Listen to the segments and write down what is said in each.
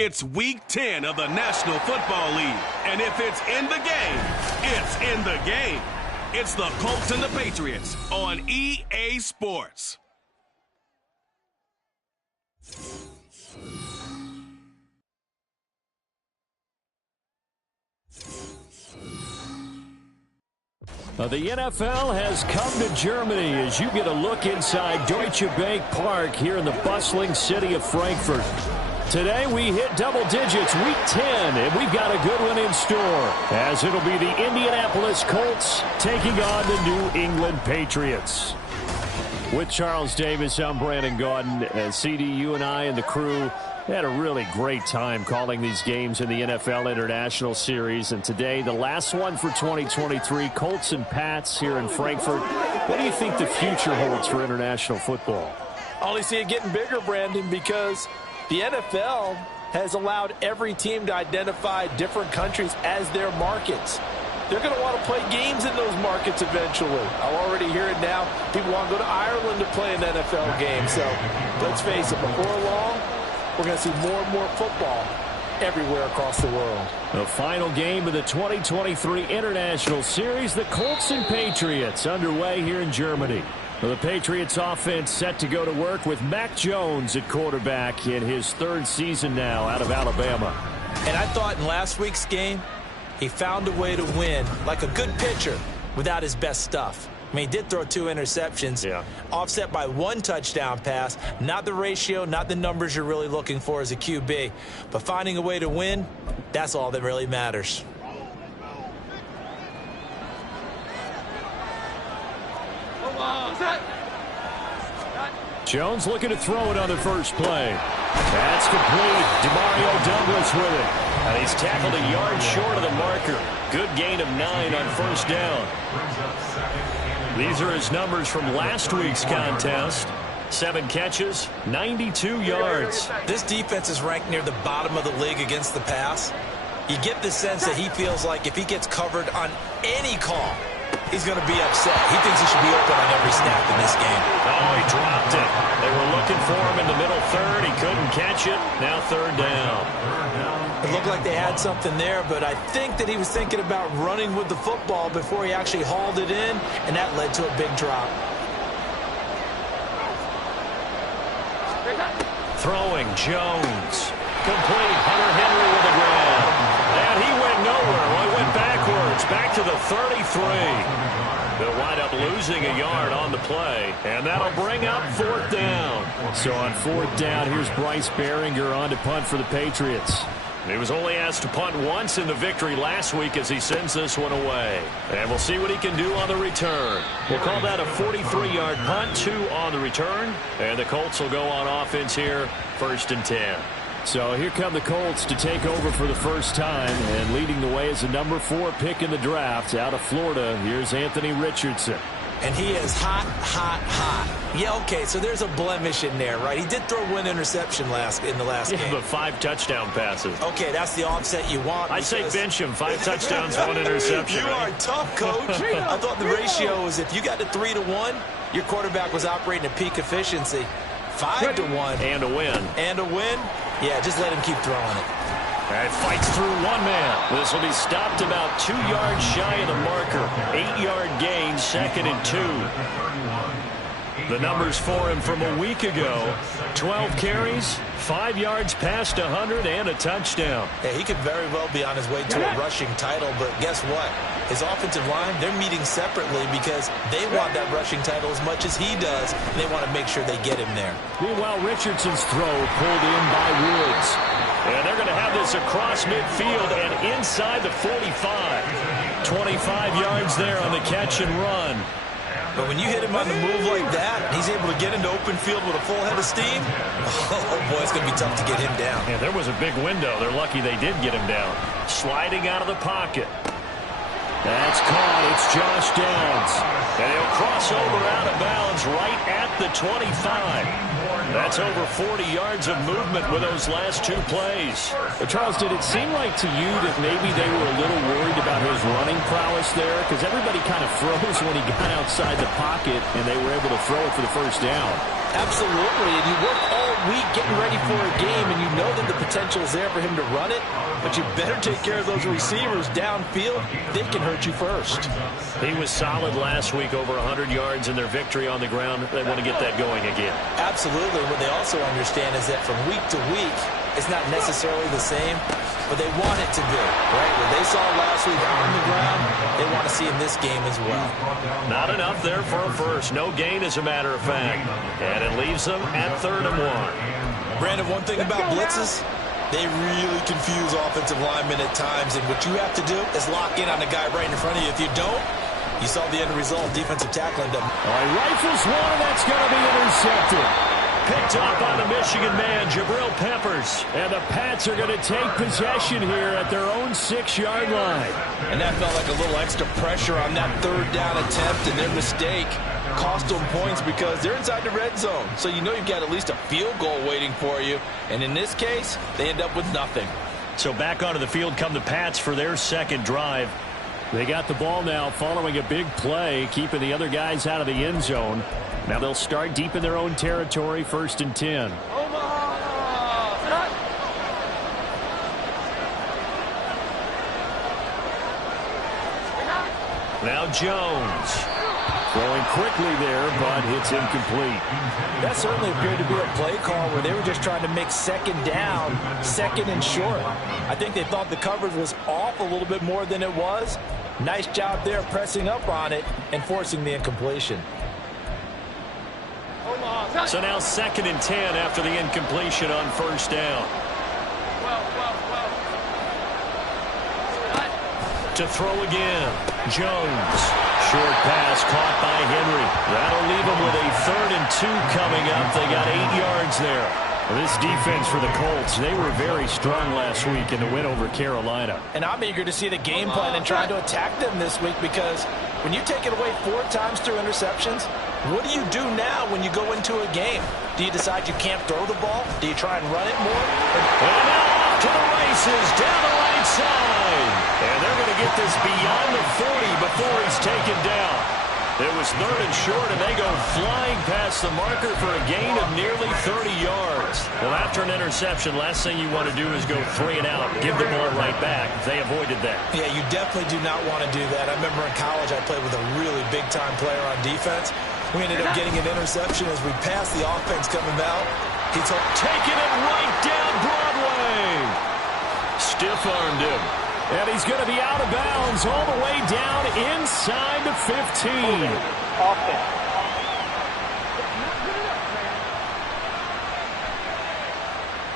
It's Week 10 of the National Football League. And if it's in the game, it's in the game. It's the Colts and the Patriots on EA Sports. The NFL has come to Germany as you get a look inside Deutsche Bank Park here in the bustling city of Frankfurt. Today we hit double digits, Week 10, and we've got a good one in store, as it'll be the Indianapolis Colts taking on the New England Patriots. With Charles Davis, I'm Brandon Gaudin. CD, you and I and the crew had a really great time calling these games in the NFL International Series. And today, the last one for 2023, Colts and Pats here in Frankfurt. What do you think the future holds for international football? I only see it getting bigger, Brandon, because the NFL has allowed every team to identify different countries as their markets. They're going to want to play games in those markets eventually. I already hear it now. People want to go to Ireland to play an NFL game. So let's face it, before long, we're going to see more and more football everywhere across the world. The final game of the 2023 International Series, the Colts and Patriots underway here in Germany. The Patriots offense set to go to work with Mac Jones at quarterback in his third season now out of Alabama. And I thought in last week's game, he found a way to win like a good pitcher without his best stuff. I mean, he did throw 2 interceptions, offset by 1 touchdown pass. Not the ratio, not the numbers you're really looking for as a QB. But finding a way to win, that's all that really matters. Jones looking to throw it on the first play. That's complete. DeMario Douglas with it. And he's tackled a yard short of the marker. Good gain of 9 on first down. These are his numbers from last week's contest. 7 catches, 92 yards. This defense is ranked near the bottom of the league against the pass. You get the sense that he feels like if he gets covered on any call, he's going to be upset. He thinks he should be open on every snap in this game. Oh, he dropped it. They were looking for him in the middle third. He couldn't catch it. Now third down. It looked like they had something there, but I think that he was thinking about running with the football before he actually hauled it in, and that led to a big drop. Throwing Jones. Complete. Hunter Henry with the grab. And he went nowhere. Well, he went backwards. Back to the 33. They'll wind up losing a yard on the play, and that'll bring up 4th down. So on 4th down, here's Bryce Behringer on to punt for the Patriots. He was only asked to punt once in the victory last week as he sends this one away. And we'll see what he can do on the return. We'll call that a 43-yard punt, 2 on the return. And the Colts will go on offense here, 1st and 10. So here come the Colts to take over for the first time. And leading the way is the number 4 pick in the draft out of Florida. Here's Anthony Richardson. And he is hot, hot, hot. Yeah, okay, so there's a blemish in there, right? He did throw 1 interception in the last game. But 5 touchdown passes. Okay, that's the offset you want. I say bench him. 5 touchdowns, 1 interception. You are tough, coach. I thought the ratio was if you got to 3-1, your quarterback was operating at peak efficiency. 5-1. And a win. And a win? Yeah, just let him keep throwing it. And fights through 1 man. This will be stopped about 2 yards shy of the marker. 8-yard gain, 2nd and 2. The numbers for him from a week ago. 12 carries, 5 yards past 100, and a touchdown. Yeah, he could very well be on his way to a rushing title, but guess what? His offensive line, they're meeting separately because they want that rushing title as much as he does, and they want to make sure they get him there. Meanwhile, Richardson's throw pulled in by Woods. And they're going to have this across midfield and inside the 45. 25 yards there on the catch and run. But when you hit him on the move like that, he's able to get into open field with a full head of steam. Oh, boy, it's going to be tough to get him down. Yeah, there was a big window. They're lucky they did get him down. Sliding out of the pocket. That's caught. It's Josh Downs. And he'll cross over out of bounds right at the 25. That's over 40 yards of movement with those last 2 plays. But Charles, did it seem like to you that maybe they were a little worried about his running prowess there? Because everybody kind of froze when he got outside the pocket and they were able to throw it for the first down. Absolutely, and you work all week getting ready for a game, and you know that the potential is there for him to run it, but you better take care of those receivers downfield. They can hurt you first. He was solid last week, over 100 yards in their victory on the ground. They want to get that going again. Absolutely. What they also understand is that from week to week, it's not necessarily the same, but they want it to be, right? What they saw last week on the ground, they want to see in this game as well. Not enough there for a first. No gain, as a matter of fact. And it leaves them at 3rd and 1. Brandon, one thing about blitzes, they really confuse offensive linemen at times, and what you have to do is lock in on the guy right in front of you. If you don't, you saw the end result. Defensive tackling them. All right, rifles one, and that's going to be intercepted. Picked up on a Michigan man, Jabril Peppers. And the Pats are going to take possession here at their own 6-yard line. And that felt like a little extra pressure on that 3rd down attempt, and their mistake cost them points because they're inside the red zone. So you know you've got at least a field goal waiting for you. And in this case, they end up with nothing. So back onto the field come the Pats for their 2nd drive. They got the ball now following a big play, keeping the other guys out of the end zone. Now they'll start deep in their own territory, 1st and 10. Now Jones. Throwing quickly there, but it's incomplete. That certainly appeared to be a play call where they were just trying to make 2nd down, 2nd and short. I think they thought the coverage was off a little bit more than it was. Nice job there pressing up on it and forcing the incompletion. So now 2nd and 10 after the incompletion on 1st down. To throw again. Jones. Short pass caught by Henry. That'll leave them with a 3rd and 2 coming up. They got 8 yards there. This defense for the Colts, they were very strong last week in the win over Carolina. And I'm eager to see the game plan and try to attack them this week, because when you take it away 4 times through interceptions, what do you do now when you go into a game? Do you decide you can't throw the ball? Do you try and run it more? And now off to the races, down the right side. And they're going to get this beyond the 40 before he's taken down. It was 3rd and short, and they go flying past the marker for a gain of nearly 30 yards. Well, after an interception, last thing you want to do is go 3 and out, give the ball right back. They avoided that. Yeah, you definitely do not want to do that. I remember in college I played with a really big-time player on defense. We ended up getting an interception as we passed the offense coming out. He taking it right down Broadway. Stiff-armed him. And he's going to be out of bounds all the way down inside the 15.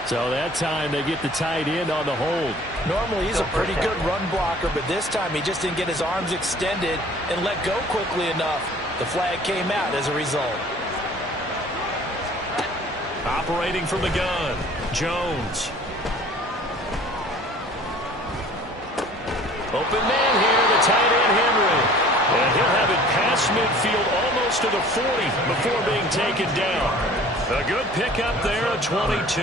So that time they get the tight end on the hold. Normally he's a pretty good run blocker, but this time he just didn't get his arms extended and let go quickly enough. The flag came out as a result. Operating from the gun, Jones. Open man here, the tight end Henry. And he'll have it past midfield almost to the 40 before being taken down. A good pickup there, a 22.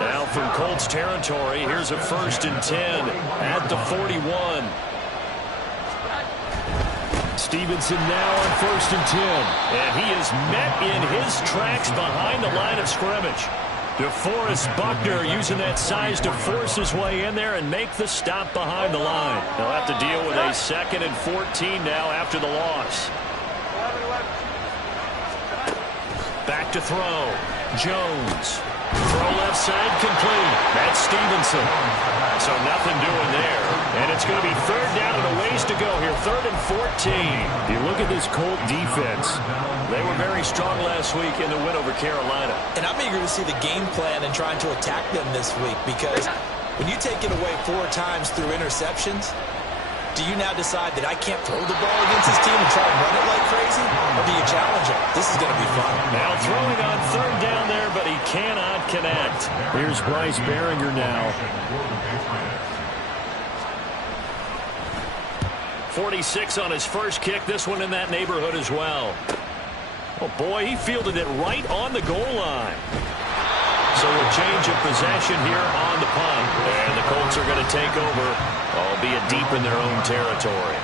Now from Colts territory, here's a 1st and 10 at the 41. Stevenson now on 1st and 10. And he is met in his tracks behind the line of scrimmage. DeForest Buckner using that size to force his way in there and make the stop behind the line. They'll have to deal with a 2nd and 14 now after the loss. Back to throw. Jones. Throw left side complete. That's Stevenson. So nothing doing there. And it's going to be 3rd down and a ways to go here. 3rd and 14. You look at this Colt defense. They were very strong last week in the win over Carolina. And I'm eager to see the game plan and trying to attack them this week, because when you take it away 4 times through interceptions, do you now decide that I can't throw the ball against this team and try and run it like crazy? Or do you challenge it? This is going to be fun. Now throwing on 3rd down there, but he cannot connect. Here's Bryce Behringer now. 46 on his first kick. This one in that neighborhood as well. Oh, boy, he fielded it right on the goal line. So a change of possession here on the punt. And the Colts are going to take over, albeit deep in their own territory.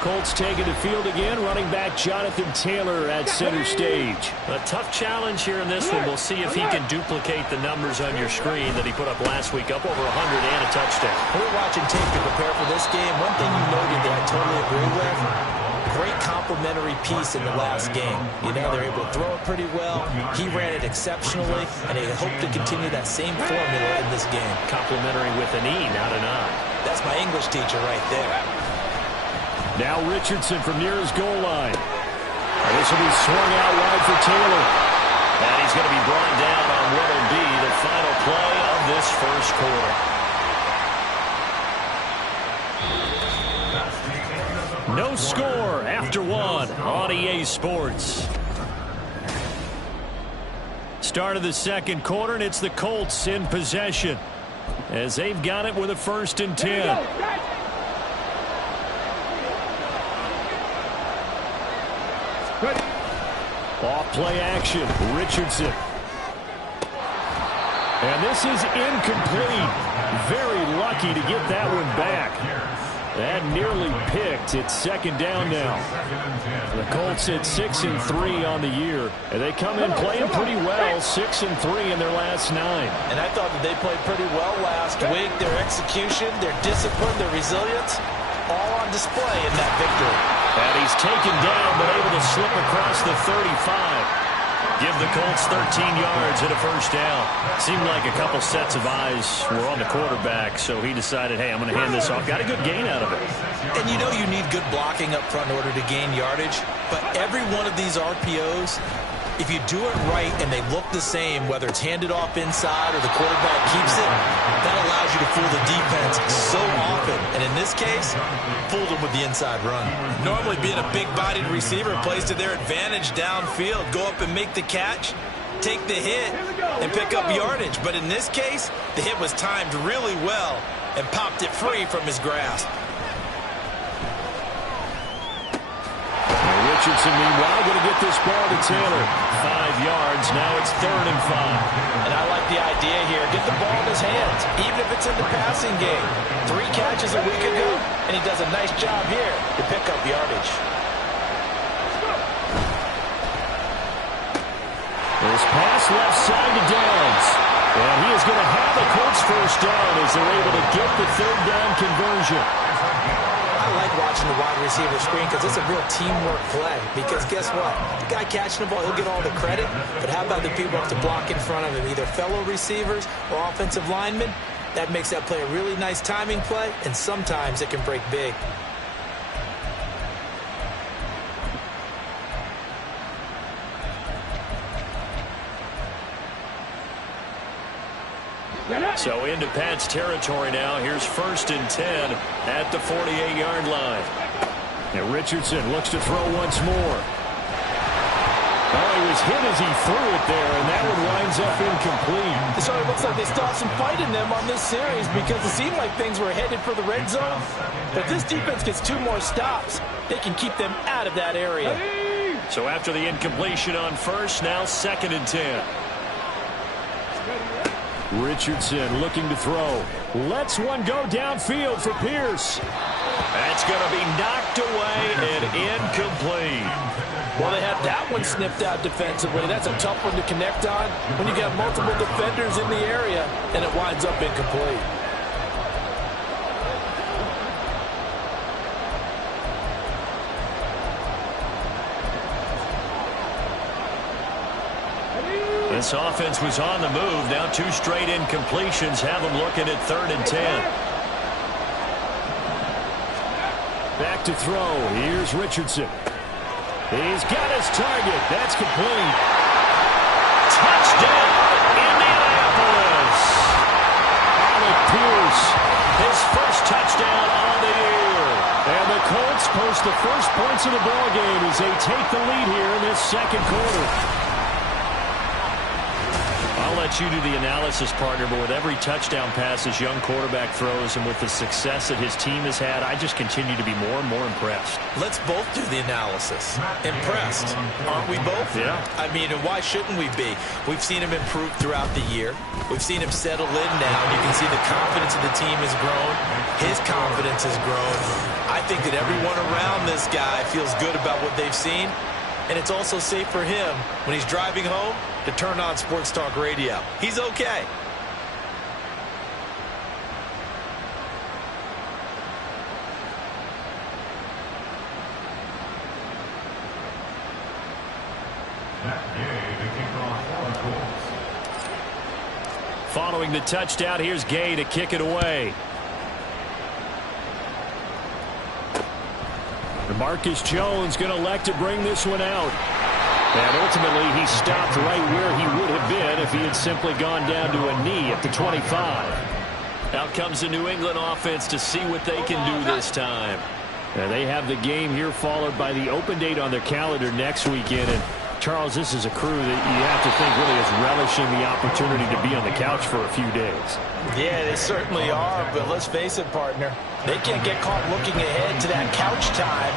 Colts taking the field again. Running back Jonathan Taylor at center stage. A tough challenge here in this one. We'll see if he can duplicate the numbers on your screen that he put up last week, up over 100 and a touchdown. When we're watching tape to prepare for this game, one thing you noted that I totally agree with, great complementary piece in the last game. You know, they're able to throw it pretty well. He ran it exceptionally, and they hope to continue that same formula in this game. Complementary with an E, not an I. That's my English teacher right there. Now Richardson from near his goal line. And this will be swung out wide for Taylor. And he's going to be brought down on what will be the final play of this first quarter. No score after one on EA Sports. Start of the second quarter, and it's the Colts in possession as they've got it with a 1st and 10. Off play action, Richardson. And this is incomplete. Very lucky to get that one back. That nearly picked. It's 2nd down now. The Colts at 6-3 on the year. And they come in playing pretty well, 6-3 in their last 9. And I thought that they played pretty well last week. Their execution, their discipline, their resilience, all on display in that victory. And he's taken down, but able to slip across the 35. Give the Colts 13 yards and a 1st down. Seemed like a couple sets of eyes were on the quarterback, so he decided, hey, I'm going to hand this off. Got a good gain out of it. And you know you need good blocking up front in order to gain yardage, but every one of these RPOs, if you do it right and they look the same, whether it's handed off inside or the quarterback keeps it, that allows you to fool the defense so often. And in this case, fooled them with the inside run. Normally being a big-bodied receiver plays to their advantage downfield. Go up and make the catch, take the hit, and pick up yardage. But in this case, the hit was timed really well and popped it free from his grasp. Richardson, meanwhile, going to get this ball to Taylor. 5 yards. Now it's 3rd and 5. And I like the idea here. Get the ball in his hands, even if it's in the passing game. 3 catches a week ago, and he does a nice job here to pick up yardage. This pass left side to Downs. And he is going to have the Colts 1st down as they're able to get the 3rd down conversion. I like watching the wide receiver screen because it's a real teamwork play. Because guess what? The guy catching the ball, he'll get all the credit. But how about the people up to block in front of him, either fellow receivers or offensive linemen? That makes that play a really nice timing play, and sometimes it can break big. So into Pat's territory now. Here's 1st and 10 at the 48-yard line. And Richardson looks to throw once more. Oh, he was hit as he threw it there, and that one winds up incomplete. So it looks like they still have some fight in them on this series because it seemed like things were headed for the red zone. But this defense gets 2 more stops. They can keep them out of that area. So after the incompletion on 1st, now 2nd and 10. Richardson looking to throw. Lets one go downfield for Pierce. That's going to be knocked away and incomplete. Well, they had that one sniffed out defensively. That's a tough one to connect on when you got multiple defenders in the area, and it winds up incomplete. This offense was on the move. Now 2 straight incompletions have them looking at 3rd and 10. Back to throw. Here's Richardson. He's got his target. That's complete. Touchdown, Indianapolis. Alec Pierce, his 1st touchdown on the year. And the Colts post the 1st points of the ballgame as they take the lead here in this 2nd quarter. I'll let you do the analysis, partner, but with every touchdown pass this young quarterback throws and with the success that his team has had, I just continue to be more and more impressed. Let's both do the analysis. Impressed, aren't we both? Yeah. I mean, and why shouldn't we be? We've seen him improve throughout the year. We've seen him settle in now, and you can see the confidence of the team has grown. His confidence has grown. I I think that everyone around this guy feels good about what they've seen, and it's also safe for him when he's driving home to turn on Sports Talk Radio. He's okay. Following the touchdown, here's Gay to kick it away. Marcus Jones going to elect to bring this one out. And ultimately, he stopped right where he would have been if he had simply gone down to a knee at the 25. Out comes the New England offense to see what they can do this time. And they have the game here followed by the open date on their calendar next weekend. And Charles, this is a crew that you have to think really is relishing the opportunity to be on the couch for a few days. Yeah, they certainly are, but let's face it, partner. They can't get caught looking ahead to that couch time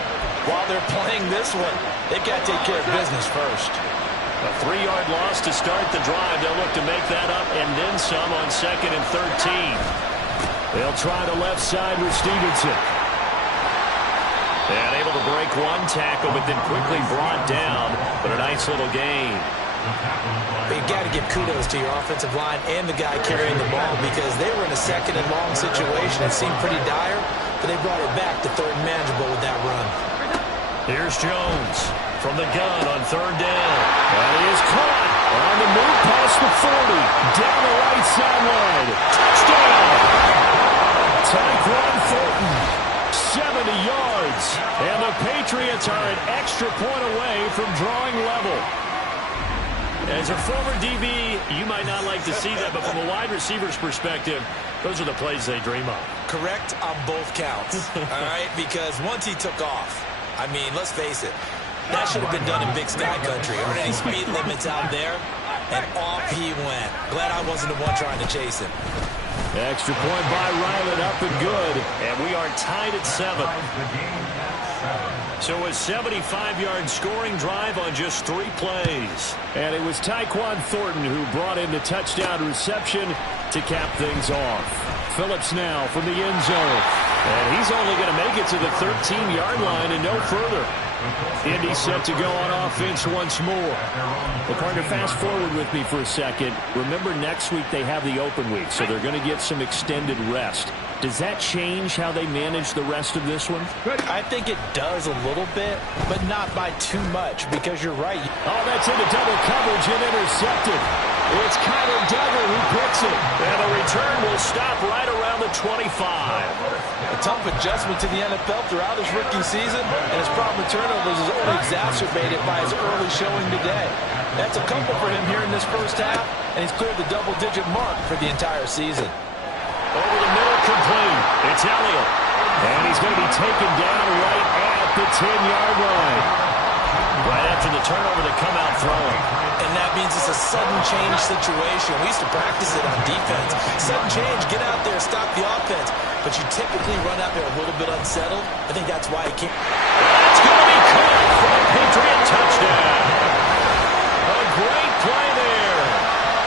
while they're playing this one. They've got to take care of business first. A 3-yard loss to start the drive. They'll look to make that up and then some on 2nd and 13. They'll try the left side with Stevenson. And able to break one tackle, but then quickly brought down. But a nice little gain. You've got to give kudos to your offensive line and the guy carrying the ball because they were in a 2nd and long situation. It seemed pretty dire, but they brought it back to 3rd and manageable with that run. Here's Jones from the gun on 3rd down. And he is caught on the move past the 40. Down the right sideline. Touchdown! Tyquan Thornton, 70 yards. And the Patriots are an extra point away from drawing level. As a former DB, you might not like to see that, but from a wide receiver's perspective, those are the plays they dream of. Correct on both counts, all right? Because once he took off, I mean, let's face it, that should have been done in Big Sky Country. Aren't any speed limits out there? And off he went. Glad I wasn't the one trying to chase him. Extra point by Ryland, up and good. And we are tied at 7. So a 75-yard scoring drive on just 3 plays. And it was Tyquan Thornton who brought in the touchdown reception to cap things off. Phillips now from the end zone. And he's only going to make it to the 13-yard line and no further. Indy set to go on offense once more. Well, partner, fast forward with me for a second. Remember, next week they have the open week, so they're going to get some extended rest. Does that change how they manage the rest of this one? I think it does a little bit, but not by too much, because you're right. Oh, that's into double coverage and intercepted. It's Kyler Duggar who picks it. And the return will stop right around the 25. A tough adjustment to the NFL throughout his rookie season, and his problem with turnovers is only exacerbated by his early showing today. That's a couple for him here in this first half, and he's cleared the double-digit mark for the entire season. Over the middle, complete. It's Elliott. And he's going to be taken down right at the 10-yard line. Right after the turnover, they come out throwing. And that means it's a sudden change situation. We used to practice it on defense. Sudden change, get out there, stop the offense. But you typically run out there a little bit unsettled. I think that's why he can't. That's going to be caught for a Patriot touchdown. A great play there.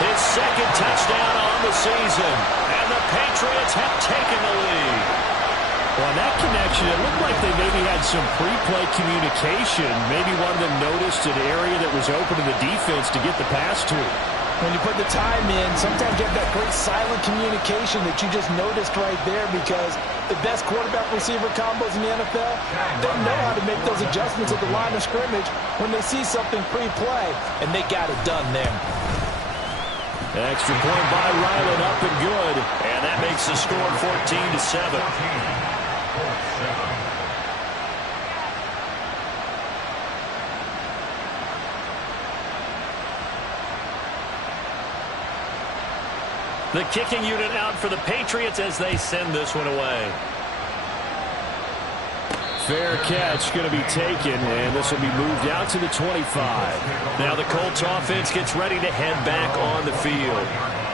His 2nd touchdown on the season. And the Patriots have taken the lead. Well, that connection, it looked like they maybe had some pre-play communication. Maybe one of them noticed an area that was open to the defense to get the pass to. When you put the time in, sometimes you have that great silent communication that you just noticed right there, because the best quarterback-receiver combos in the NFL, they know how to make those adjustments at the line of scrimmage when they see something pre-play, and they got it done there. Extra point by Ryland, up and good. And that makes the score 14-7. The kicking unit out for the Patriots as they send this one away. Fair catch going to be taken, and this will be moved out to the 25. Now the Colts offense gets ready to head back on the field.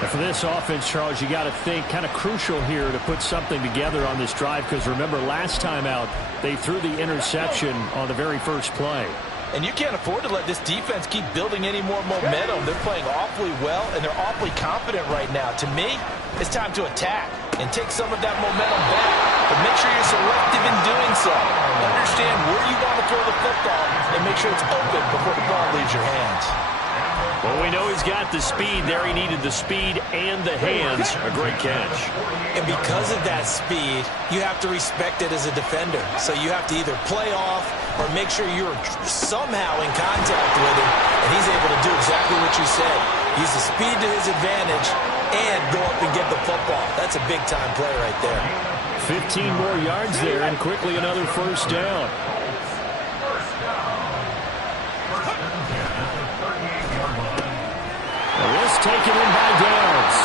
And for this offense, Charles, you got to think kind of crucial here to put something together on this drive, because remember, last time out, they threw the interception on the very first play. And you can't afford to let this defense keep building any more momentum. They're playing awfully well, and they're awfully confident right now. To me, it's time to attack. and take some of that momentum back. But make sure you're selective in doing so. Understand where you want to throw the football and make sure it's open before the ball leaves your hands. Well, we know he's got the speed there. He needed the speed and the hands. A great catch. And because of that speed, you have to respect it as a defender. So you have to either play off or make sure you're somehow in contact with him, and he's able to do exactly what you said. Use the speed to his advantage and go up and get the football. That's a big-time play right there. 15 more yards there, and quickly another first down. This taken in by Downs.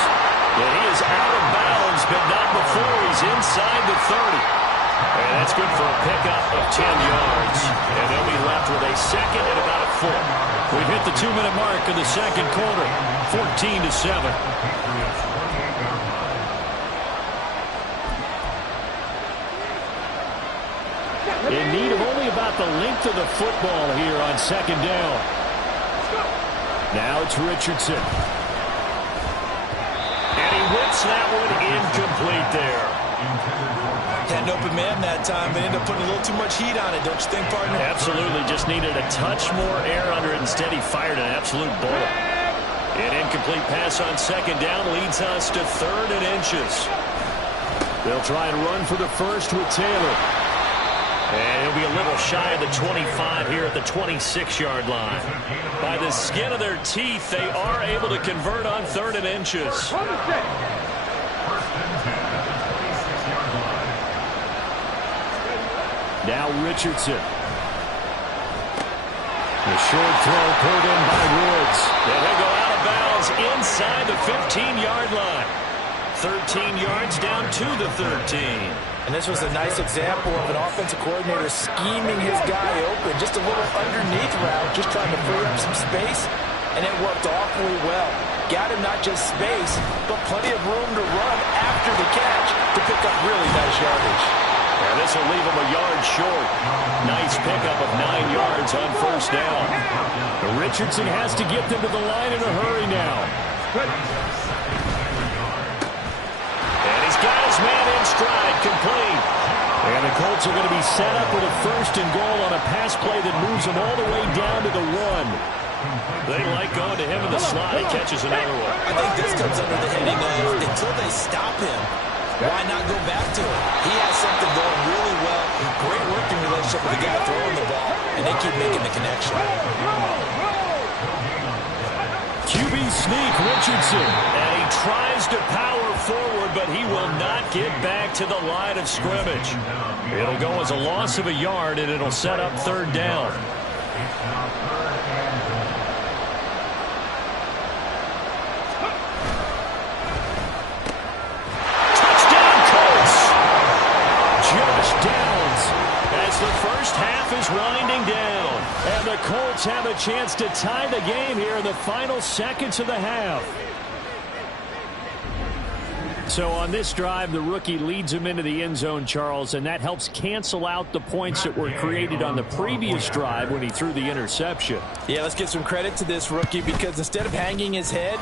And he is out of bounds, but not before he's inside the 30. And that's good for a pickup of 10 yards. And they'll be left with a second and about a foot. We've hit the 2-minute mark of the second quarter, 14-7. In need of only about the length of the football here on second down. Now it's Richardson. And he whips that one incomplete there. Had an open man that time, but ended up putting a little too much heat on it, don't you think, partner? Absolutely, just needed a touch more air under it. Instead, he fired an absolute bullet. An incomplete pass on second down leads us to 3rd and inches. They'll try and run for the first with Taylor. And he'll be a little shy of the 25 here at the 26-yard line. By the skin of their teeth, they are able to convert on 3rd and inches. Now Richardson. The short throw pulled in by Woods. And they go out of bounds inside the 15-yard line. 13 yards down to the 13. And this was a nice example of an offensive coordinator scheming his guy open. Just a little underneath route, just trying to free up some space, and it worked awfully well. Got him not just space, but plenty of room to run after the catch to pick up really nice yardage. And this will leave him a yard short. Nice pickup of 9 yards on first down. Richardson has to get them to the line in a hurry now. And he's got his man in stride, complete. And the Colts are going to be set up with a 1st and goal on a pass play that moves them all the way down to the 1. They like going to him in the slot. He catches another one. I think this comes under the heading of until they stop him, why not go back to him? He has something going really well. Great working relationship with the guy throwing the ball, and they keep making the connection. QB sneak, Richardson. And he tries to power forward, but he will not get back to the line of scrimmage. It'll go as a loss of a yard, and it'll set up 3rd down. The first half is winding down, and the Colts have a chance to tie the game here in the final seconds of the half. So on this drive, the rookie leads him into the end zone, Charles, and that helps cancel out the points that were created on the previous drive when he threw the interception. Yeah, let's give some credit to this rookie, because instead of hanging his head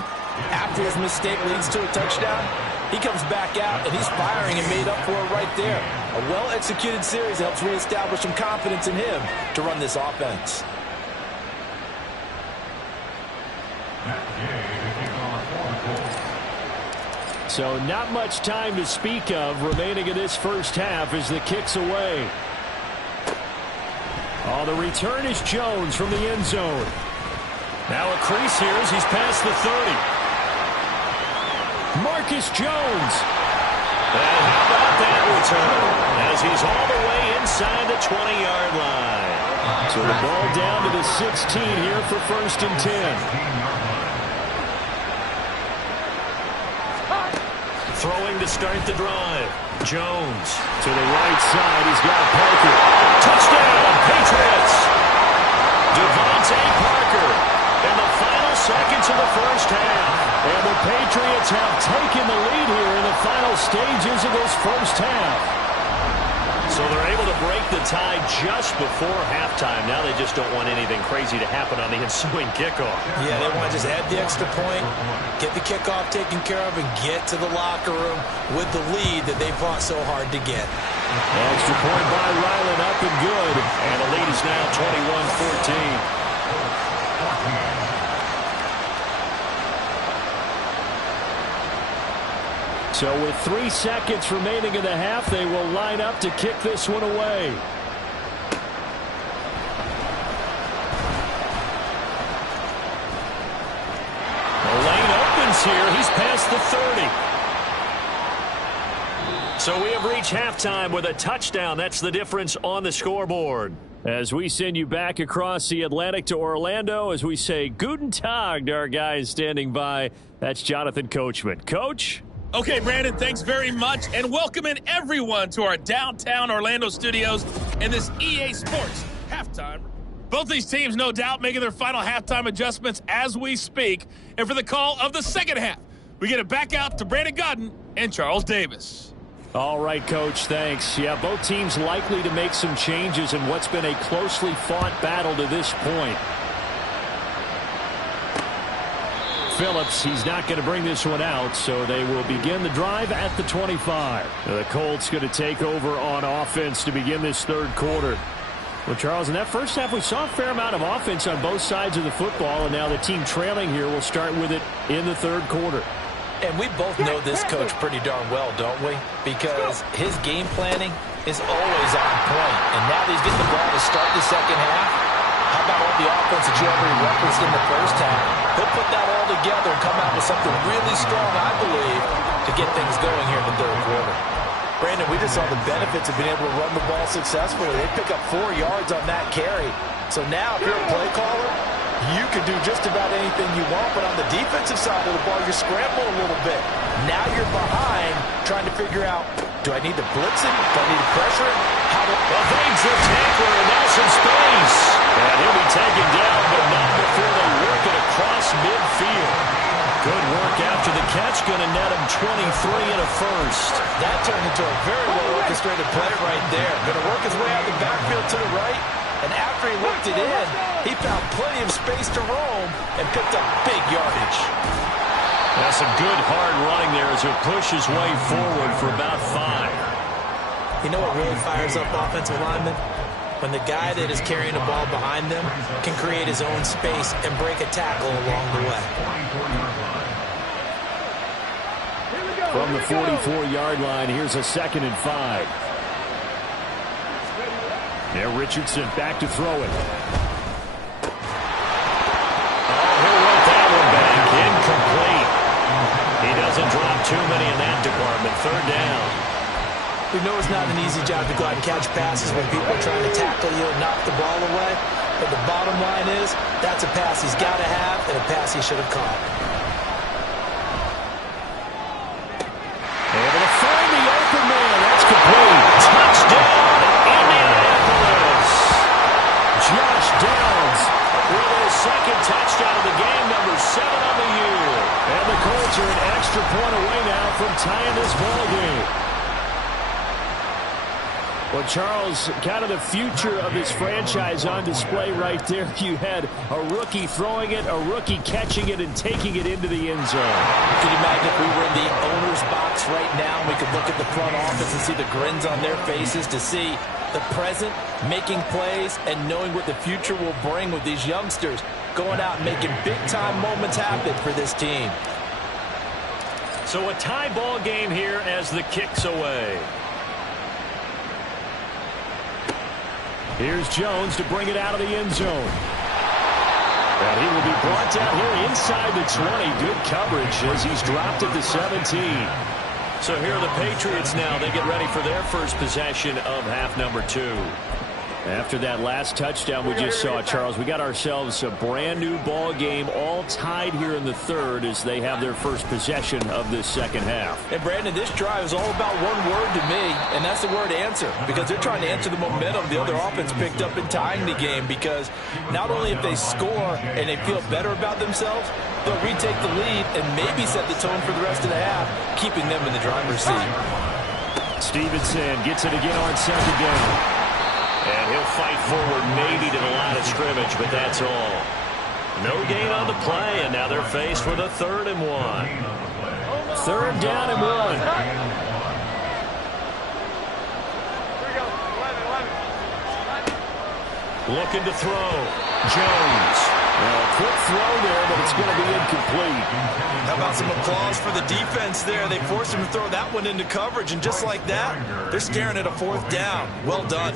after his mistake leads to a touchdown, he comes back out, and he's firing and made up for it right there. A well-executed series helps reestablish some confidence in him to run this offense. So not much time to speak of remaining in this first half as the kick's away. Oh, the return is Jones from the end zone. Now a crease here as he's past the 30. Marcus Jones. And how about that return? As he's all the way inside the 20-yard line. So the ball down to the 16 here for 1st and 10. Throwing to start the drive. Jones to the right side. He's got Parker. Touchdown, Patriots. Devontae Parker in the final seconds of the first half. And the Patriots have taken the lead here in the final stages of this first half. So they're able to break the tie just before halftime. Now they just don't want anything crazy to happen on the ensuing kickoff. Yeah, they want to just add the extra point, get the kickoff taken care of, and get to the locker room with the lead that they fought so hard to get. Extra point by Ryland, up and good. And the lead is now 21-14. So with 3 seconds remaining in the half, they will line up to kick this one away. The lane opens here. He's past the 30. So we have reached halftime with a touchdown. That's the difference on the scoreboard. As we send you back across the Atlantic to Orlando, as we say Guten Tag to our guys standing by. That's Jonathan Coachman. Coach? Okay, Brandon, thanks very much, and welcoming everyone to our downtown Orlando studios and this EA Sports halftime. Both these teams, no doubt, making their final halftime adjustments as we speak. And for the call of the second half, we get it back out to Brandon Godden and Charles Davis. All right, Coach, thanks. Yeah, both teams likely to make some changes in what's been a closely fought battle to this point. Phillips, he's not going to bring this one out, so they will begin the drive at the 25. The Colts going to take over on offense to begin this third quarter. Well, Charles, in that first half, we saw a fair amount of offense on both sides of the football, and now the team trailing here will start with it in the third quarter. And we both know this coach pretty darn well, don't we? Because his game planning is always on point. And now that he's getting the ball to start the second half, how about all the offense that you already referenced in the first half? He'll put that all together and come out with something really strong, I believe, to get things going here in the third quarter. Brandon, we just saw the benefits of being able to run the ball successfully. They pick up 4 yards on that carry. So now, if you're a play caller, you can do just about anything you want, but on the defensive side of the ball, you're scrambling a little bit. Now you're behind, trying to figure out, do I need to blitz him? Do I need to pressure him? Evades the tackler, and now some space. And he'll be taken down, but not before they work it across midfield. Good work after the catch, going to net him 23 and a first. That turned into a very well-orchestrated play right there. Going to work his way out the backfield to the right. And after he looked it in, he found plenty of space to roam and picked up big yardage. That's some good hard running there as he'll push his way forward for about 5. You know what really fires up offensive linemen? When the guy that is carrying the ball behind them can create his own space and break a tackle along the way. From the 44-yard line, here's a 2nd and 5. Now Richardson back to throw it. Oh, he'll let that one back. Incomplete. He doesn't drop too many in that department. 3rd down. We know it's not an easy job to go out and catch passes when people are trying to tackle you and knock the ball away. But the bottom line is, that's a pass he's got to have and a pass he should have caught. Able to find the open man. That's complete. Touchdown, Indianapolis. Josh Downs with his 2nd touchdown of the game, number 7 on the year. And the Colts are an extra point away now from tying this ball game. Well, Charles, kind of the future of this franchise on display right there. You had a rookie throwing it, a rookie catching it, and taking it into the end zone. Can you imagine if we were in the owner's box right now and we could look at the front office and see the grins on their faces, to see the present making plays and knowing what the future will bring with these youngsters going out and making big-time moments happen for this team. So a tie ball game here as the kick's away. Here's Jones to bring it out of the end zone. And he will be brought down here inside the 20. Good coverage as he's dropped at the 17. So here are the Patriots now. They get ready for their first possession of half number 2. After that last touchdown we just saw, Charles, we got ourselves a brand new ball game, all tied here in the 3rd as they have their first possession of this 2nd half. And Brandon, this drive is all about one word to me, and that's the word answer, because they're trying to answer the momentum the other offense picked up in tying the game, because not only if they score and they feel better about themselves, they'll retake the lead and maybe set the tone for the rest of the half, keeping them in the driver's seat. Stevenson gets it again on second down. And he'll fight forward maybe to the line of scrimmage, but that's all. No gain on the play, and now they're faced with a 3rd and 1. 3rd down and 1. Looking to throw. Jones. Well, a quick throw there, but it's going to be incomplete. How about some applause for the defense there? They forced him to throw that one into coverage, and just like that, they're staring at a 4th down. Well done.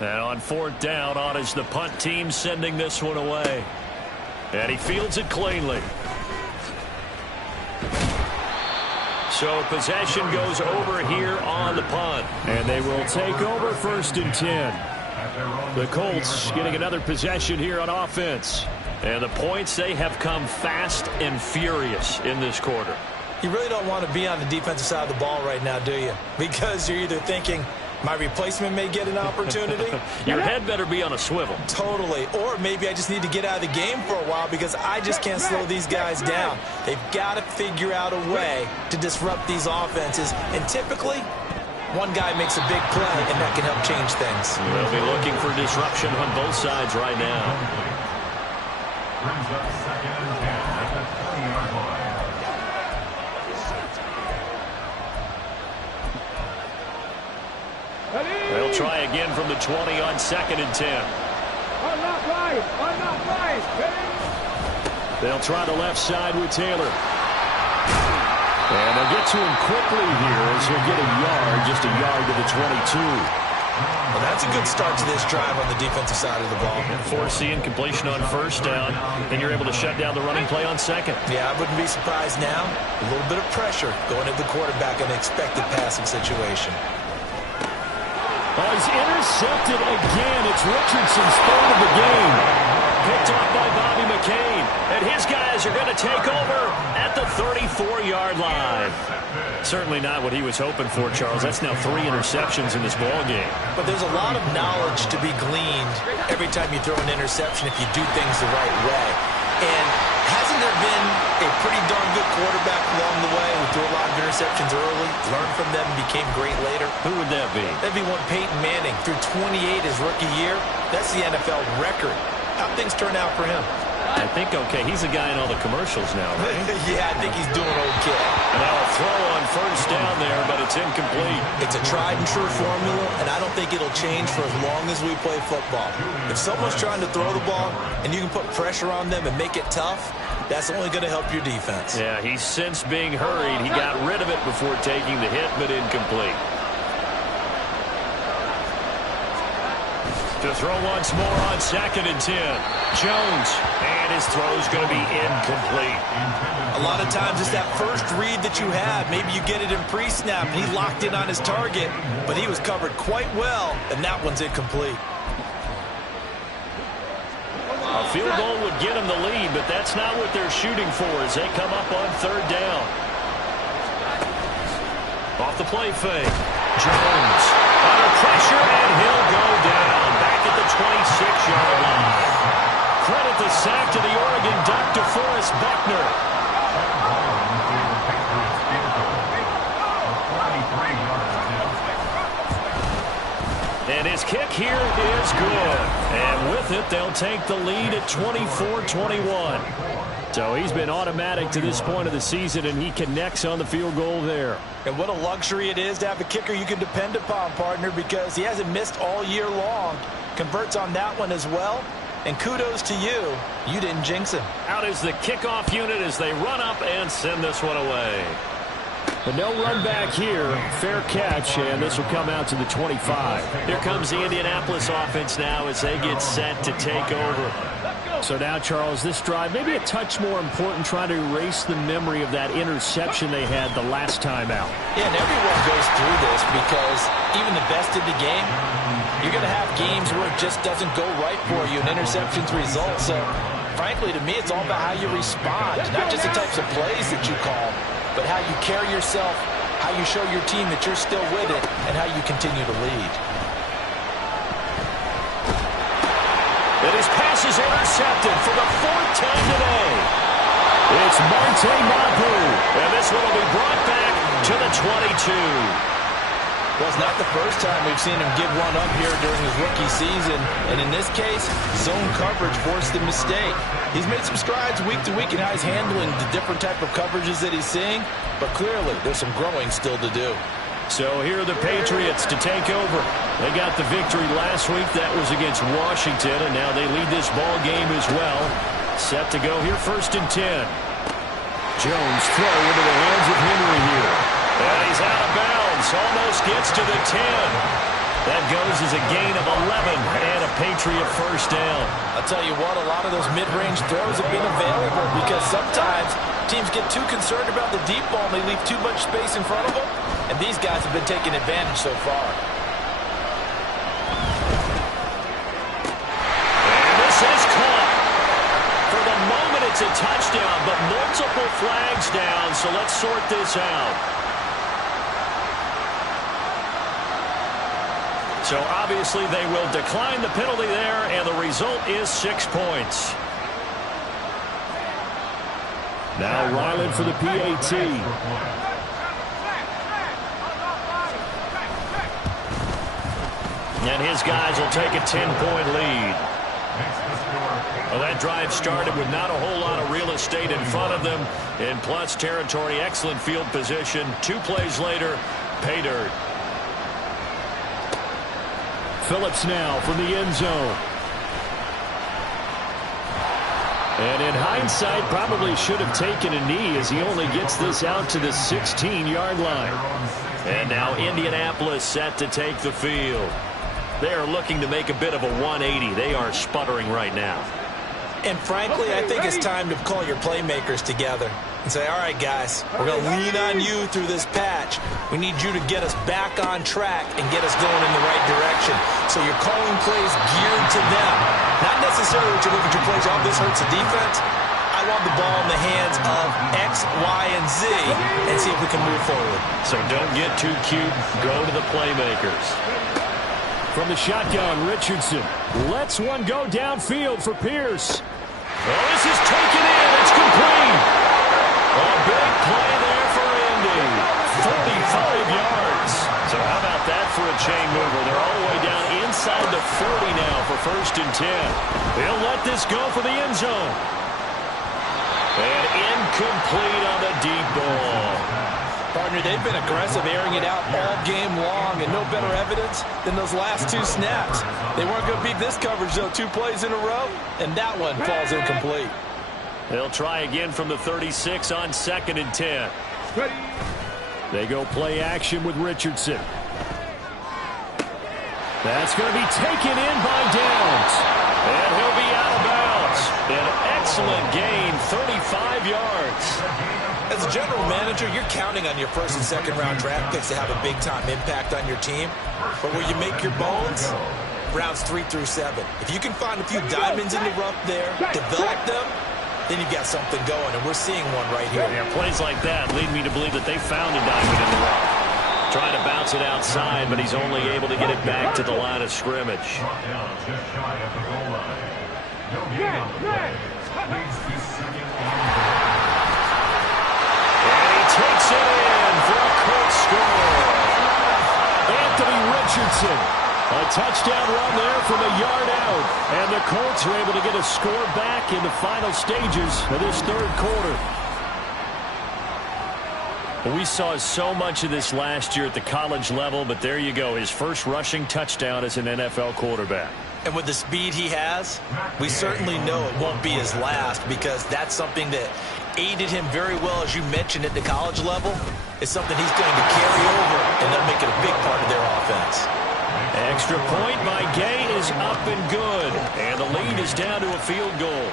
And on 4th down, on is the punt team sending this one away. And he fields it cleanly. So possession goes over here on the punt. And they will take over 1st and 10. The Colts getting another possession here on offense. And the points, they have come fast and furious in this quarter. You really don't want to be on the defensive side of the ball right now, do you? Because you're either thinking, my replacement may get an opportunity. Your head better be on a swivel. Totally. Or maybe I just need to get out of the game for a while because I just can't slow these guys down. They've got to figure out a way to disrupt these offenses. And typically, one guy makes a big play, and that can help change things. They'll be looking for disruption on both sides right now. Brings up 2nd and 10 at the 20-yard line. They'll try again from the 20 on 2nd and 10. They'll try the left side with Taylor. And they'll get to him quickly here as he'll get a yard, just a yard to the 22. Well, that's a good start to this drive on the defensive side of the ball. Forcing incompletion on 1st down, and you're able to shut down the running play on 2nd. Yeah, I wouldn't be surprised now. A little bit of pressure going at the quarterback in an expected passing situation. Oh, he's intercepted again. It's Richardson's 3rd of the game. Picked off by Bobby McCain. And his guys are going to take over at the 34-yard line. Certainly not what he was hoping for, Charles. That's now 3 interceptions in this ballgame. But there's a lot of knowledge to be gleaned every time you throw an interception if you do things the right way. And hasn't there been a pretty darn good quarterback along the way who threw a lot of interceptions early, learned from them, and became great later? Who would that be? That'd be one Peyton Manning. Threw 28 his rookie year. That's the NFL record. How'd things turn out for him? I think okay. He's a guy in all the commercials now, right? Yeah, I think he's doing okay. And now a throw on 1st down there, but it's incomplete. It's a tried and true formula, and I don't think it'll change for as long as we play football. If someone's trying to throw the ball and you can put pressure on them and make it tough, that's only going to help your defense. Yeah, he's since being hurried. He got rid of it before taking the hit, but incomplete. To throw once more on 2nd and 10. Jones, and his throw's going to be incomplete. A lot of times it's that first read that you have. Maybe you get it in pre-snap, and he locked in on his target, but he was covered quite well, and that one's incomplete. A field goal would get him the lead, but that's not what they're shooting for as they come up on 3rd down. Off the play fake. Jones under pressure, and he'll go down back at the 26-yard line. Credit the sack to the Oregon Duck, DeForest Buckner. And his kick here is good. And with it, they'll take the lead at 24-21. So he's been automatic to this point of the season, and he connects on the field goal there. And what a luxury it is to have a kicker you can depend upon, partner, because he hasn't missed all year long. Converts on that one as well. And kudos to you. You didn't jinx him. Out is the kickoff unit as they run up and send this one away. But no run back here. Fair catch, and this will come out to the 25. Here comes the Indianapolis offense now as they get set to take over. So now, Charles, this drive maybe a touch more important, trying to erase the memory of that interception they had the last time out. Yeah, and everyone goes through this because even the best in the game, you're going to have games where it just doesn't go right for you, and interceptions result. So, frankly, to me, it's all about how you respond, not just the types of plays that you call, but how you carry yourself, how you show your team that you're still with it, and how you continue to lead. And his pass is intercepted for the 4th time today. It's It's Marte Mapu. And this one will be brought back to the 22. Well, it's not the first time we've seen him give one up here during his rookie season. And in this case, zone coverage forced the mistake. He's made some strides week to week in how he's handling the different type of coverages that he's seeing. But clearly, there's some growing still to do. So here are the Patriots to take over. They got the victory last week. That was against Washington, and now they lead this ball game as well. Set to go here, 1st and 10. Jones throw into the hands of Henry here. And he's out of bounds. Almost gets to the 10. That goes as a gain of 11 and a Patriot first down. I'll tell you what, a lot of those mid-range throws have been available because sometimes teams get too concerned about the deep ball and they leave too much space in front of them. And these guys have been taking advantage so far. And this is caught. For the moment, it's a touchdown, but multiple flags down, so let's sort this out. So obviously they will decline the penalty there, and the result is 6 points. Now Ryland for the PAT. And his guys will take a 10-point lead. Well, that drive started with not a whole lot of real estate in front of them. In plus territory, excellent field position. 2 plays later, pay dirt. Phillips now from the end zone. And in hindsight, probably should have taken a knee as he only gets this out to the 16-yard line. And now Indianapolis set to take the field. They are looking to make a bit of a 180. They are sputtering right now. And frankly, I think it's time to call your playmakers together and say, all right, guys, we're going to lean on you through this patch. We need you to get us back on track and get us going in the right direction. So you're calling plays geared to them. Not necessarily what you look at your plays, oh, this hurts the defense. I want the ball in the hands of X, Y, and Z and see if we can move forward. So don't get too cute. Go to the playmakers. From the shotgun, Richardson lets one go downfield for Pierce. Oh, this is taken in. It's complete. A big play there for Indy. 45 yards. So how about that for a chain mover? They're all the way down inside the 40 now for 1st and 10. They'll let this go for the end zone. And incomplete on the deep ball. Partner, they've been aggressive, airing it out all game long, and no better evidence than those last 2 snaps. They weren't going to beat this coverage, though, 2 plays in a row, and that one falls incomplete. They'll try again from the 36 on 2nd and 10. They go play action with Richardson. That's going to be taken in by Downs. And he'll be out of bounds. An excellent gain, 35 yards. As a general manager, you're counting on your 1st and 2nd round draft picks to have a big-time impact on your team. But where you make your bones, rounds 3 through 7. If you can find a few diamonds in the rough there, develop them, then you've got something going, and we're seeing one right here. Yeah, plays like that lead me to believe that they found a diamond in the rough. Trying to bounce it outside, but he's only able to get it back to the line of scrimmage. Takes it in for a Colts score. Anthony Richardson. A touchdown run there from a yard out. And the Colts are able to get a score back in the final stages of this 3rd quarter. We saw so much of this last year at the college level, but there you go. His first rushing touchdown as an NFL quarterback. And with the speed he has, we certainly know it won't be his last, because that's something that aided him very well, as you mentioned, at the college level. It's something he's going to carry over, and they'll make it a big part of their offense. Extra point by Gay is up and good, and the lead is down to a field goal.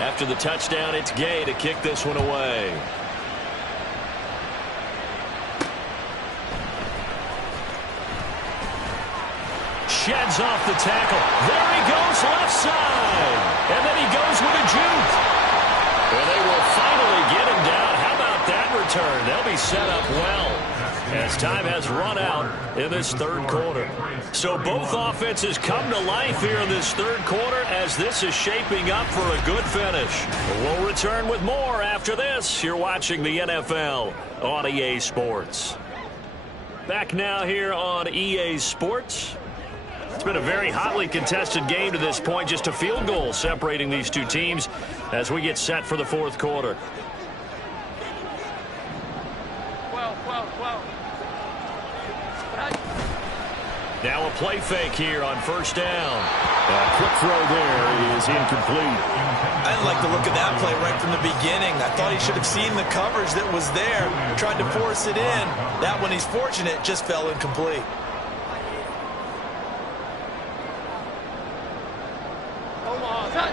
After the touchdown, it's Gay to kick this one away. Sheds off the tackle. There he goes, left side. And then he goes with a return. They'll be set up well as time has run out in this third quarter. So both offenses come to life here in this third quarter as this is shaping up for a good finish. We'll return with more after this. You're watching the NFL on EA Sports. Back now here on EA Sports. It's been a very hotly contested game to this point. Just a field goal separating these two teams as we get set for the fourth quarter. Now a play fake here on first down. A quick throw there is incomplete. I didn't like the look of that play right from the beginning. I thought he should have seen the coverage that was there, tried to force it in. That one, he's fortunate, just fell incomplete.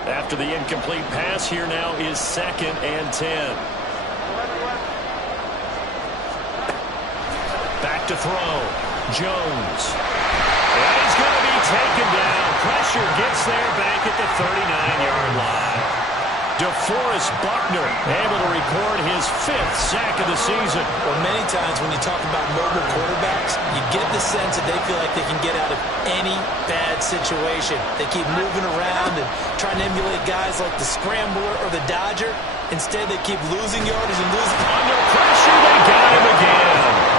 After the incomplete pass, here now is 2nd and 10. Back to throw. Jones. And he's going to be taken down. Pressure gets there back at the 39-yard line. DeForest Buckner able to record his 5th sack of the season. Well, many times when you talk about mobile quarterbacks, you get the sense that they feel like they can get out of any bad situation. They keep moving around and trying to emulate guys like the Scrambler or the Dodger. Instead, they keep losing yardage and losing. Under pressure, they got him again.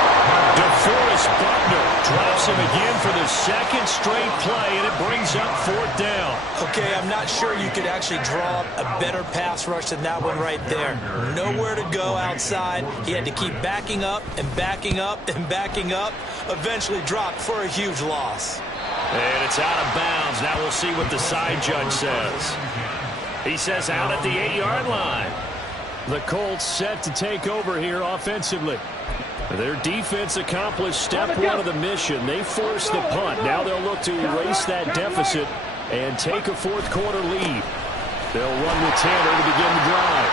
DeForest Buckner drops him again for the 2nd straight play, and it brings up 4th down. Okay, I'm not sure you could actually draw up a better pass rush than that one right there. Nowhere to go outside. He had to keep backing up and backing up and backing up. Eventually dropped for a huge loss. And it's out of bounds. Now we'll see what the side judge says. He says out at the 8-yard line. The Colts set to take over here offensively. Their defense accomplished step 1 of the mission. They forced the punt. Now they'll look to erase that deficit and take a fourth quarter lead. They'll run with Tanner to begin the drive.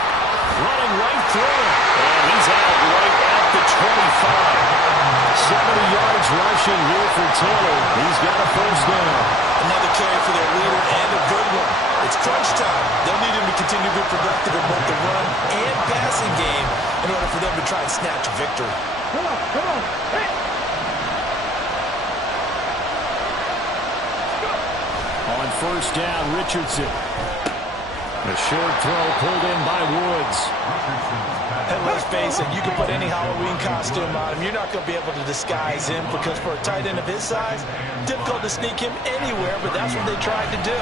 Running right through it. And he's out right at the 25. 70 yards rushing here for Taylor. He's got a first down. Another carry for their leader and a good one. It's crunch time. They'll need him to continue to be productive in both the run and passing game in order for them to try and snatch a victory. Come on, hey! On first down, Richardson. A short throw pulled in by Woods. And let's face it, you can put any Halloween costume on him. You're not going to be able to disguise him because for a tight end of his size, difficult to sneak him anywhere, but that's what they tried to do.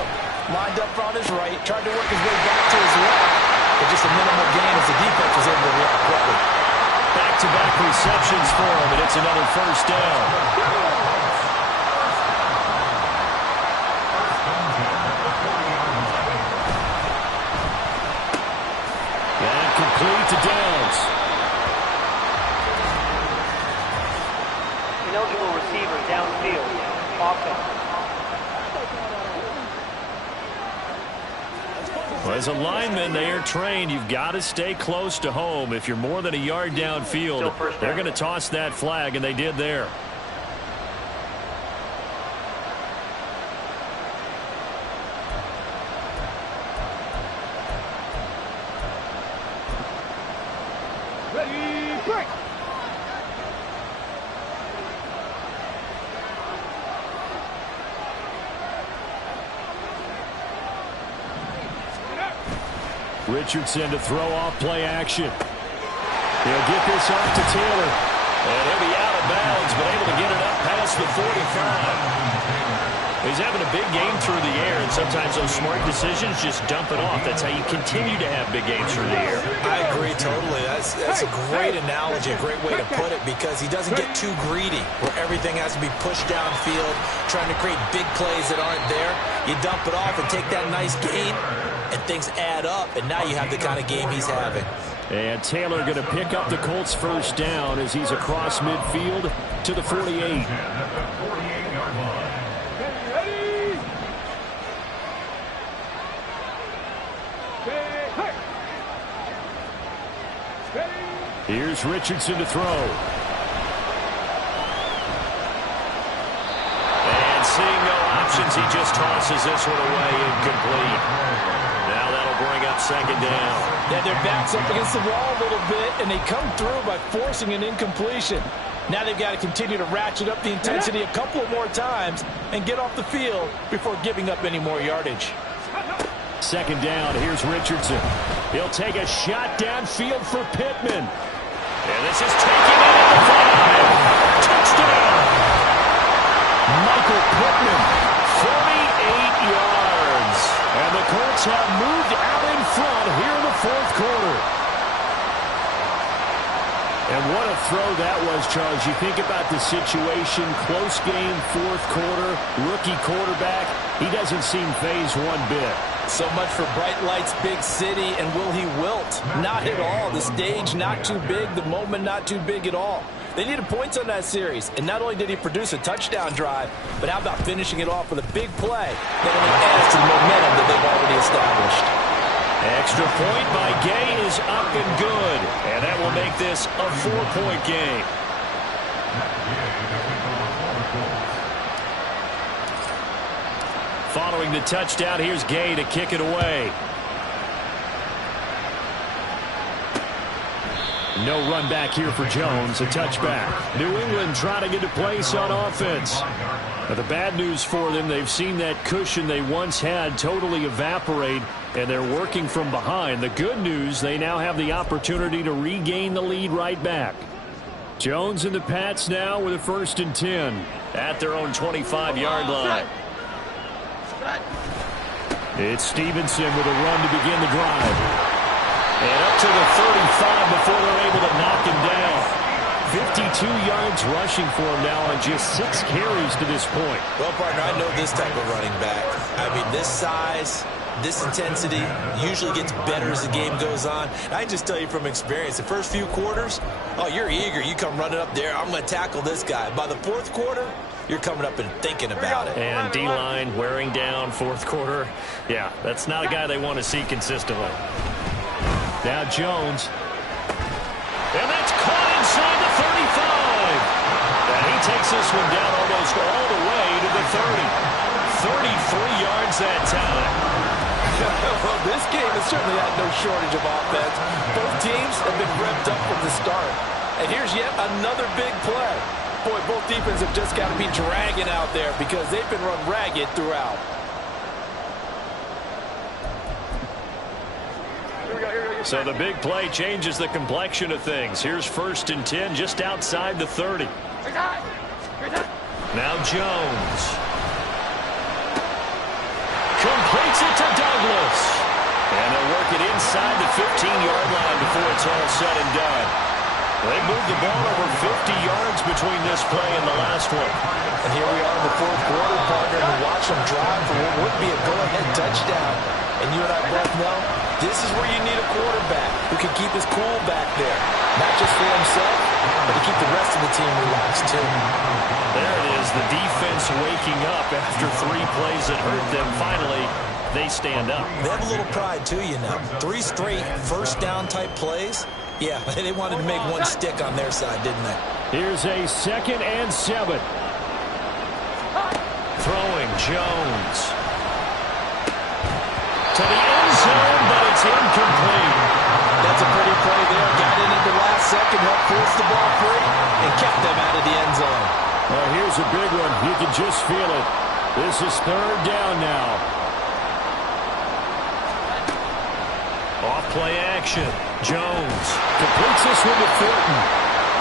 Lined up on his right, tried to work his way back to his left, but just a minimal gain as the defense was able to react quickly. Back-to-back receptions for him, and it's another first down. And complete to Downs. Ineligible receiver downfield. Offense. Well, as a lineman, they are trained. You've got to stay close to home. If you're more than a yard downfield, they're going to toss that flag, and they did there. Ready, break! Richardson to throw off play action. He'll get this off to Taylor. And he'll be out of bounds, but able to get it up past the 45. He's having a big game through the air, and sometimes those smart decisions just dump it off. That's how you continue to have big games through the air. I agree totally. That's a great analogy, a great way to put it, because he doesn't get too greedy where everything has to be pushed downfield, trying to create big plays that aren't there. You dump it off and take that nice gain, and things add up, and now you have the kind of game he's having. And Taylor going to pick up the Colts first down as he's across midfield to the 48. Here's Richardson to throw. And seeing no options, he just tosses this one away incomplete. Now that'll bring up second down. Yeah, their back's up against the wall a little bit, and they come through by forcing an incompletion. Now they've got to continue to ratchet up the intensity a couple of more times and get off the field before giving up any more yardage. Second down, here's Richardson. He'll take a shot downfield for Pittman. And this is taken in at the 5. Touchdown! Michael Pittman, 48 yards. And the Colts have moved out in front here in the fourth quarter. And what a throw that was, Charles. You think about the situation, close game, fourth quarter, rookie quarterback. He doesn't seem fazed one bit. So much for bright lights, big city, and will he wilt? Not at all. The stage not too big, the moment not too big at all. They needed points on that series, and not only did he produce a touchdown drive, but how about finishing it off with a big play that only adds to the momentum that they've already established. Extra point by Gay is up and good, and that will make this a 4-point game. Following the touchdown, here's Gay to kick it away. No run back here for Jones, a touchback. New England trying to get a place on offense. Now the bad news for them, they've seen that cushion they once had totally evaporate, and they're working from behind. The good news, they now have the opportunity to regain the lead right back. Jones and the Pats now with a 1st and 10 at their own 25-yard line. It's Stevenson with a run to begin the drive. And up to the 35 before they're able to knock him down. 52 yards rushing for him now on just 6 carries to this point. Well, partner, I know this type of running back. I mean, this size, this intensity usually gets better as the game goes on. And I just tell you from experience, the first few quarters, oh, you're eager. You come running up there, I'm going to tackle this guy. By the fourth quarter, you're coming up and thinking about it. And D-line wearing down fourth quarter. Yeah, that's not a guy they want to see consistently. Now Jones. And that's caught inside the 35. And he takes this one down almost all the way to the 30. 33 yards that time. Well, this game has certainly had no shortage of offense. Both teams have been revved up from the start. And here's yet another big play. Boy, both defenses have just got to be dragging out there because they've been run ragged throughout. So the big play changes the complexion of things. Here's 1st and 10 just outside the 30. Now Jones. Completes it to Douglas. And they'll work it inside the 15-yard line before it's all said and done. They moved the ball over 50 yards between this play and the last one. And here we are in the fourth quarter, partner, and watch them drive for what would be a go-ahead touchdown. And you and I both know this is where you need a quarterback who can keep his cool back there. Not just for himself, but to keep the rest of the team relaxed, too. There it is, the defense waking up after 3 plays that hurt them. Finally, they stand up. They have a little pride, too, you know. 3 straight first-down type plays. Yeah, they wanted to make one stick on their side, didn't they? Here's a 2nd and 7. Throwing Jones. To the end zone, but it's incomplete. That's a pretty play there. Got in at the last second, helped force the ball free, and kept them out of the end zone. Well, here's a big one. You can just feel it. This is 3rd down now. Off play action. Jones completes this one to Thornton.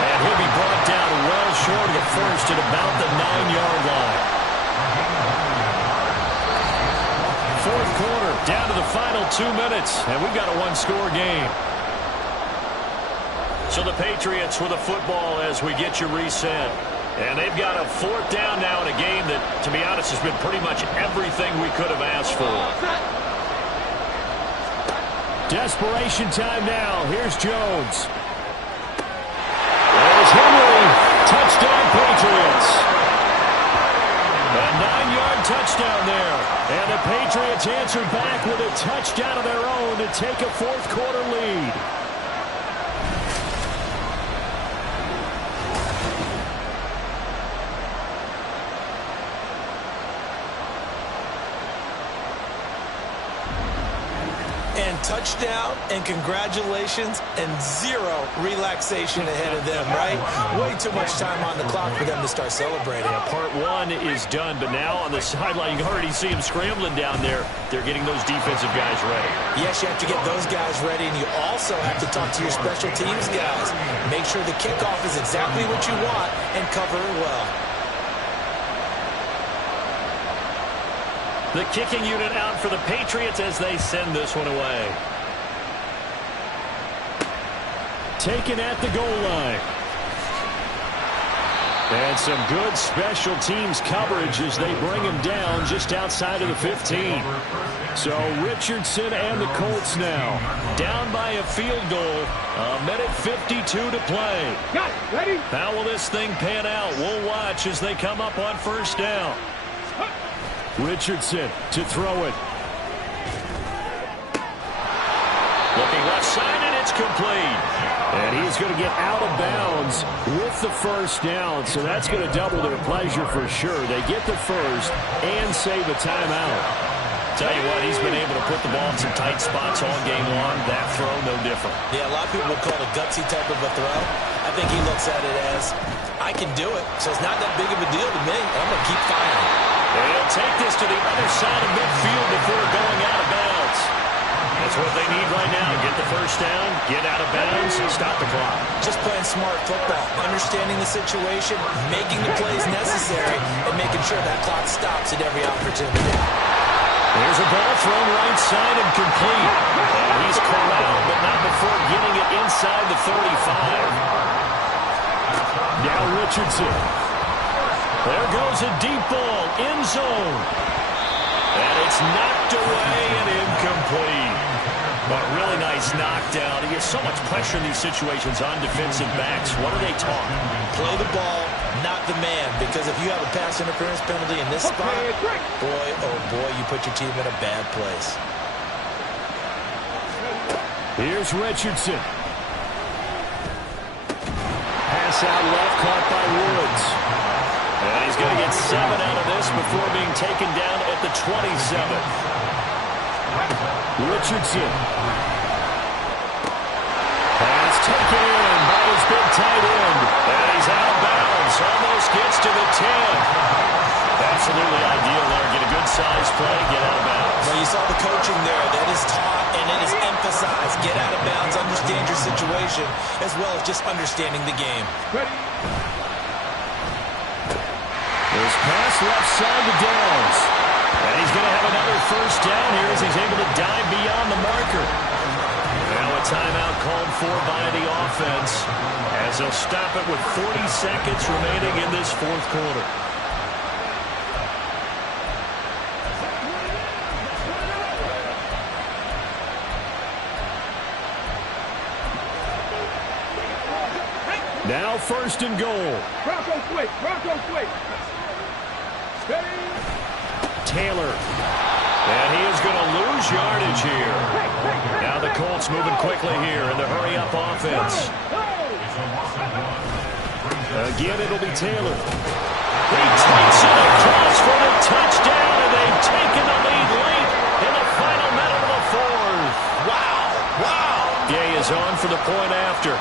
And he'll be brought down well short of the first at about the 9-yard line. Fourth quarter, down to the final 2 minutes, and we've got a 1-score game. So the Patriots with a football as we get you reset. And they've got a 4th down now in a game that, to be honest, has been pretty much everything we could have asked for. Desperation time now. Here's Jones. There's Henry. Touchdown, Patriots. A 9-yard touchdown there. And the Patriots answer back with a touchdown of their own to take a fourth quarter lead. And touchdown and congratulations and zero relaxation ahead of them, right? Way too much time on the clock for them to start celebrating. Yeah, part one is done, but now on the sideline, you can already see them scrambling down there. They're getting those defensive guys ready. Yes, you have to get those guys ready, and you also have to talk to your special teams guys. Make sure the kickoff is exactly what you want and cover it well. The kicking unit out for the Patriots as they send this one away. Taken at the goal line. And some good special teams coverage as they bring him down just outside of the 15. So Richardson and the Colts now down by a field goal. A minute 52 to play. Got it. Ready? How will this thing pan out? We'll watch as they come up on first down. Richardson to throw it. Looking left side, and it's complete. And he's going to get out of bounds with the first down, so that's going to double their pleasure for sure. They get the first and save a timeout. Tell you what, he's been able to put the ball in some tight spots all game long. That throw, no different. Yeah, a lot of people would call it a gutsy type of a throw. I think he looks at it as, I can do it, so it's not that big of a deal to me. I'm going to keep firing. And he'll take this to the other side of midfield before going out of bounds. That's what they need right now. Get the first down, get out of bounds, and stop the clock. Just playing smart football, understanding the situation, making the plays necessary, and making sure that clock stops at every opportunity. There's a ball thrown right side and complete. And he's corralled, but not before getting it inside the 35. Now Richardson. There goes a deep ball, end zone. And it's knocked away and incomplete. But really nice knockdown. He gets so much pressure in these situations on defensive backs. What are they taught? Play the ball, not the man. Because if you have a pass interference penalty in this spot, boy, oh boy, you put your team in a bad place. Here's Richardson. Pass out left, caught by Woods. And he's going to get 7 out of this before being taken down at the 27. Richardson. Pass taken in by his big tight end. And he's out of bounds. Almost gets to the 10. Absolutely ideal there. Get a good size play, get out of bounds. Well, you saw the coaching there. That is taught and it is emphasized. Get out of bounds, understand your situation, as well as just understanding the game. Ready? There's pass left side to Downs. And he's going to have another first down here as he's able to dive beyond the marker. Now a timeout called for by the offense as they'll stop it with 40 seconds remaining in this fourth quarter. Now first and goal. Bronco quick. Bronco quick. Ready? Taylor. And he is going to lose yardage here. Now the Colts moving quickly here in the hurry-up offense. Again, it'll be Taylor. He takes it across for the touchdown, and they've taken the lead late in the final minute of the fourth. Wow. Wow. Gay is on for the point after.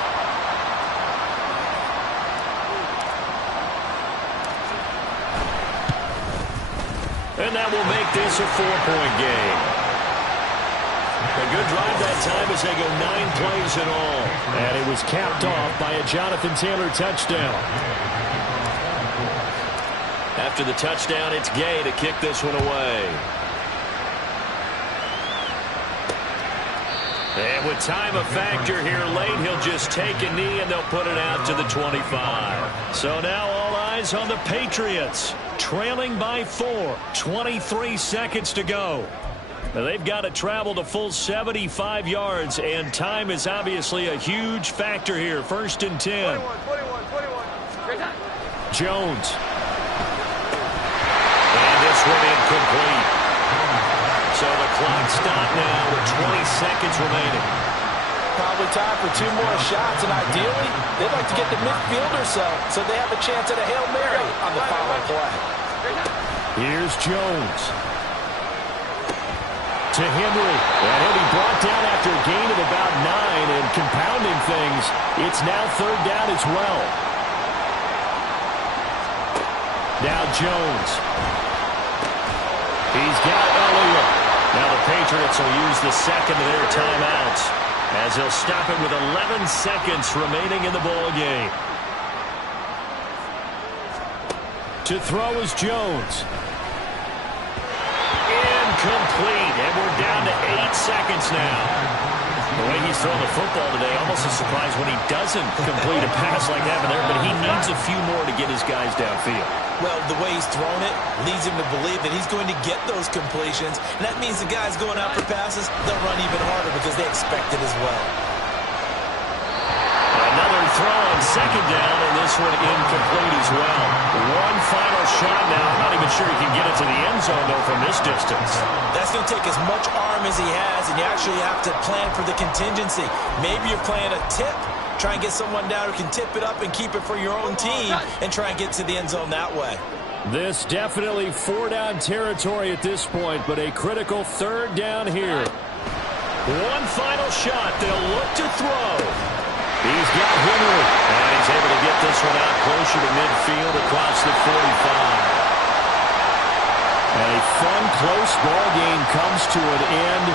And that will make this a 4-point game. A good drive that time as they go 9 plays in all. And it was capped off by a Jonathan Taylor touchdown. After the touchdown, it's Gay to kick this one away. And with time a factor here late, he'll just take a knee and they'll put it out to the 25. So now all eyes on the Patriots. Trailing by 4, 23 seconds to go. Now they've got to travel the full 75 yards, and time is obviously a huge factor here. First and 10. 21. Jones. And this one incomplete. So the clock stopped now with 20 seconds remaining. Probably time for 2 more shots, and ideally, they'd like to get to midfield or so they have a chance at a Hail Mary on the following play. Here's Jones. to Henry. And he'll be brought down after a gain of about 9. And compounding things, it's now third down as well. Now Jones. He's got Elliott. Now the Patriots will use the second of their timeouts as they'll stop it with 11 seconds remaining in the ball game. To throw is Jones. Incomplete, and we're down to 8 seconds now. The way he's throwing the football today, almost a surprise when he doesn't complete a pass like that there, but he needs a few more to get his guys downfield. Well, the way he's thrown it leads him to believe that he's going to get those completions, and that means the guys going out for passes, they'll run even harder because they expect it as well. Another throw on second down, and this one incomplete as well. One final shot now. I'm not even sure he can get it to the end zone, though, from this distance. That's going to take as much arm as he has, and you actually have to plan for the contingency. Maybe you're playing a tip. Try and get someone down who can tip it up and keep it for your own team and try and get to the end zone that way. This definitely 4-down territory at this point, but a critical third down here. One final shot. They'll look to throw. He's got Henry, and he's able to get this one out closer to midfield across the 45. And a fun, close ball game comes to an end.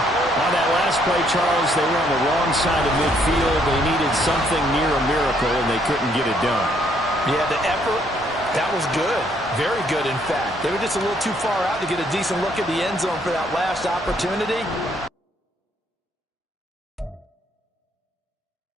On that last play, Charles, they were on the wrong side of midfield. They needed something near a miracle, and they couldn't get it done. Yeah, the effort, that was good. Very good, in fact. They were just a little too far out to get a decent look at the end zone for that last opportunity.